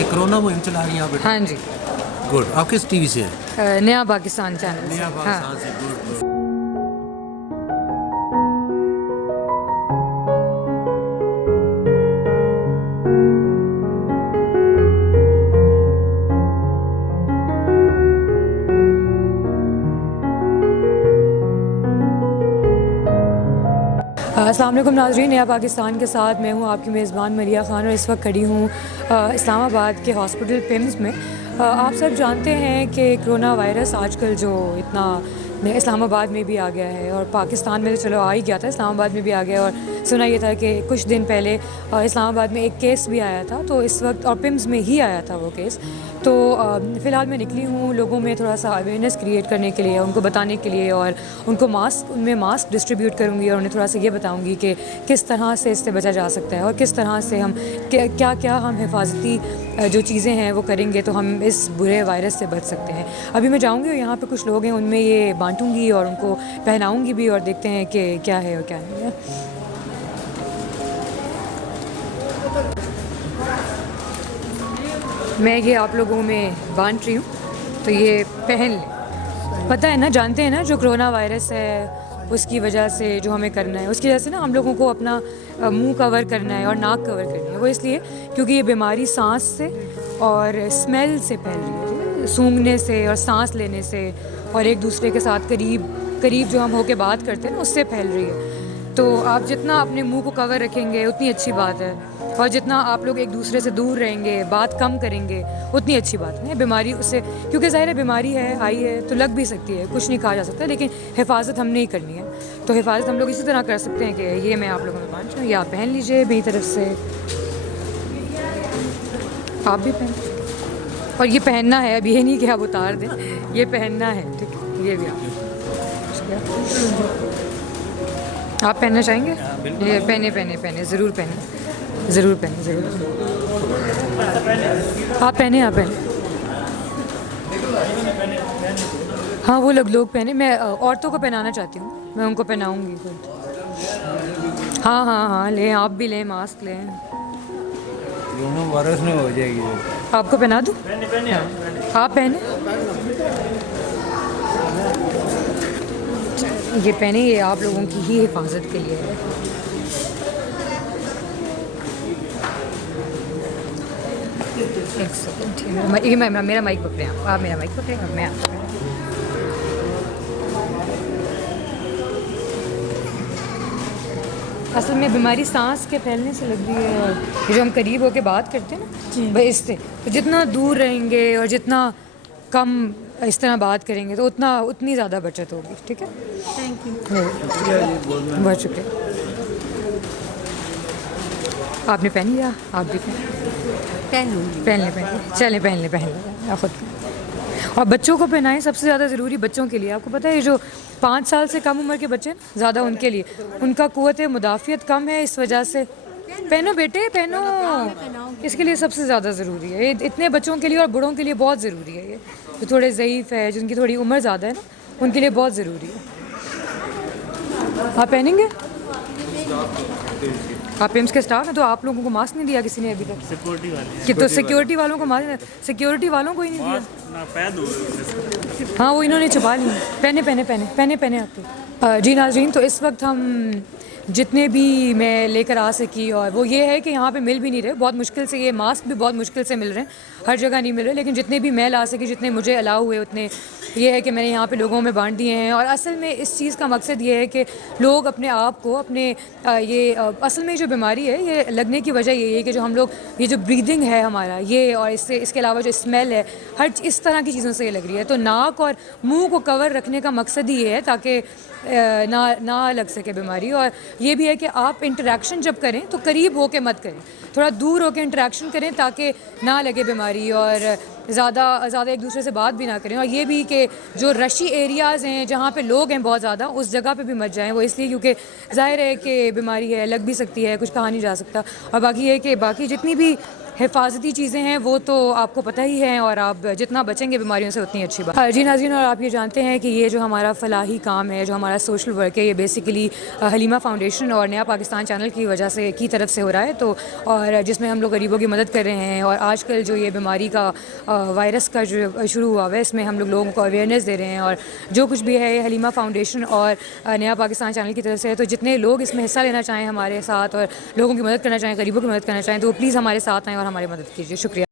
ये कोरोना मुहिम चला रही हैं आप? हाँ जी। गुड। आप किस टीवी से हैं? नया पाकिस्तान चैनल से। नया हाँ। पाकिस्तान से। गुड। अस्सलाम वालेकुम नाज़रीन, नया पाकिस्तान के साथ मैं हूँ आपकी मेज़बान मरिया ख़ान और इस वक्त खड़ी हूँ इस्लामाबाद के हॉस्पिटल पिम्स में। आप सब जानते हैं कि कोरोना वायरस आजकल जो इतना इस्लामाबाद में भी आ गया है और पाकिस्तान में तो चलो आ ही गया था, इस्लामाबाद में भी आ गया। और सुना ये था कि कुछ दिन पहले इस्लामाबाद में एक केस भी आया था, तो इस वक्त और पिम्स में ही आया था वो केस। तो फ़िलहाल मैं निकली हूँ लोगों में थोड़ा सा अवेयरनेस क्रिएट करने के लिए, उनको बताने के लिए, और उनको उनमें मास्क डिस्ट्रीब्यूट करूँगी और उन्हें थोड़ा सा ये बताऊँगी कि किस तरह से इससे बचा जा सकता है और किस तरह से हम क्या क्या हम हिफाजती जो चीज़ें हैं वो करेंगे तो हम इस बुरे वायरस से बच सकते हैं। अभी मैं जाऊँगी और यहाँ पे कुछ लोग हैं, उनमें ये बांटूँगी और उनको पहनाऊँगी भी और देखते हैं कि क्या है और क्या नहीं है। मैं ये आप लोगों में बांट रही हूँ, तो ये पहन लें। पता है ना, जानते हैं ना, जो कोरोना वायरस है उसकी वजह से जो हमें करना है, उसकी वजह से ना हम लोगों को अपना मुंह कवर करना है और नाक कवर करनी है। वो इसलिए क्योंकि ये बीमारी सांस से और स्मेल से फैल रही है, सूंघने से और सांस लेने से और एक दूसरे के साथ करीब जो हम होके बात करते हैं ना, उससे फैल रही है। तो आप जितना अपने मुंह को कवर रखेंगे उतनी अच्छी बात है, और जितना आप लोग एक दूसरे से दूर रहेंगे, बात कम करेंगे, उतनी अच्छी बात है। बीमारी उससे, क्योंकि ज़ाहिर है बीमारी है, आई है तो लग भी सकती है, कुछ नहीं कहा जा सकता, लेकिन हिफाजत हमने ही करनी है। तो हिफाजत हम लोग इसी तरह कर सकते हैं कि ये मैं आप लोगों में बांट रही हूँ, ये आप पहन लीजिए मेरी तरफ से, आप भी पहन। और ये पहनना है, अब ये नहीं कि आप उतार दें, ये पहनना है, ठीक है? ये भी आप पहनना चाहेंगे? ये पहने ज़रूर पहने, ज़रूर पहने, ज़रूर। आप पहने, आप पहने। हाँ, वो लोग पहने, मैं औरतों को पहनाना चाहती हूँ, मैं उनको पहनाऊँगी खुद। हाँ हाँ हाँ, लें, आप भी लें, मास्क लें। कोरोना वायरस में हो जाएगी। आपको पहना दूँ? आप पहने, ये पहने, ये आप लोगों की ही हिफाजत के लिए है। एक सेकंड, ये मेरा माइक पकड़े, आप मेरा माइक पकड़े और मैं आपको। असल में बीमारी सांस के फैलने से लग रही है, और ये जो हम करीब होके बात करते हैं ना भाई, इससे तो जितना दूर रहेंगे और जितना कम इस तरह बात करेंगे तो उतनी ज़्यादा बचत होगी। ठीक है, थैंक यू। बहुत शुक्रिया। आपने पहन लिया, आप भी पहन लें, चलें पहन लें खुद। और बच्चों को पहनाएं, सबसे ज़्यादा ज़रूरी बच्चों के लिए। आपको पता है, ये जो 5 साल से कम उम्र के बच्चे हैं, ज़्यादा उनके लिए, उनका क़ुव्वत मुदाफ़ियत कम है, इस वजह से। पहनो बेटे, पहनो, इसके लिए सबसे ज़्यादा ज़रूरी है। इतने बच्चों के लिए और बड़ों के लिए बहुत ज़रूरी है। ये जो थोड़े ज़ईफ़ है, जिनकी थोड़ी उम्र ज़्यादा है ना, उनके लिए बहुत ज़रूरी है। आप पहनेंगे? आप पिम्स के स्टाफ हैं, तो आप लोगों को मास्क नहीं दिया किसी ने अभी तक? सिक्योरिटी वाले कि तो सिक्योरिटी वालों को मास्क, सिक्योरिटी वालों को ही नहीं दिया। ना पैद हो। हाँ, वो इन्होंने छुपा ली। पहने आपके। जी नाज़रीन, तो इस वक्त हम जितने भी मैं लेकर आ सकी, और वो ये है कि यहाँ पे मिल भी नहीं रहे, बहुत मुश्किल से, ये मास्क भी बहुत मुश्किल से मिल रहे हैं, हर जगह नहीं मिल रहे, लेकिन जितने भी मैं ला सकी, जितने मुझे अलाउ हुए, उतने ये है कि मैंने यहाँ पे लोगों में बांट दिए हैं। और असल में इस चीज़ का मकसद ये है कि लोग अपने आप को असल में जो बीमारी है, ये लगने की वजह ये है कि जो हम लोग, ये जो ब्रीदिंग है हमारा, ये, और इसके अलावा जो स्मेल है, हर इस तरह की चीज़ों से ये लग रही है। तो नाक और मुंह को कवर रखने का मकसद ही ये है ताकि ना लग सके बीमारी। और ये भी है कि आप इंटरेक्शन जब करें तो करीब होके मत करें, थोड़ा दूर होकर इंटरेक्शन करें ताकि ना लगे बीमारी, और ज़्यादा एक दूसरे से बात भी ना करें। और ये भी कि जो रशी एरियाज़ हैं, जहाँ पे लोग हैं बहुत ज़्यादा, उस जगह पे भी मत जाएं। वो इसलिए क्योंकि ज़ाहिर है कि बीमारी है, लग भी सकती है, कुछ कहा नहीं जा सकता। और बाकी ये कि बाकी जितनी भी हिफाजती चीज़ें हैं वो तो आपको पता ही है, और आप जितना बचेंगे बीमारियों से उतनी अच्छी बात। जी नाज़रीन, और आप ये जानते हैं कि ये जो हमारा फलाही काम है, जो हमारा सोशल वर्क है, ये बेसिकली हलीमा फाउंडेशन और नया पाकिस्तान चैनल की वजह से की तरफ से हो रहा है। तो और जिसमें हम लोग गरीबों की मदद कर रहे हैं, और आजकल जो ये बीमारी का वायरस का जो शुरू हुआ है, इसमें हम लोगों को अवेयरनेस दे रहे हैं, और जो कुछ भी है ये हलीमा फाउंडेशन और नया पाकिस्तान चैनल की तरफ से है। तो जितने लोग इसमें हिस्सा लेना चाहें हमारे साथ और लोगों की मदद करना चाहें, गरीबों की मदद करना चाहें, तो प्लीज़ हमारे साथ आएँ और हमारी मदद कीजिए। शुक्रिया।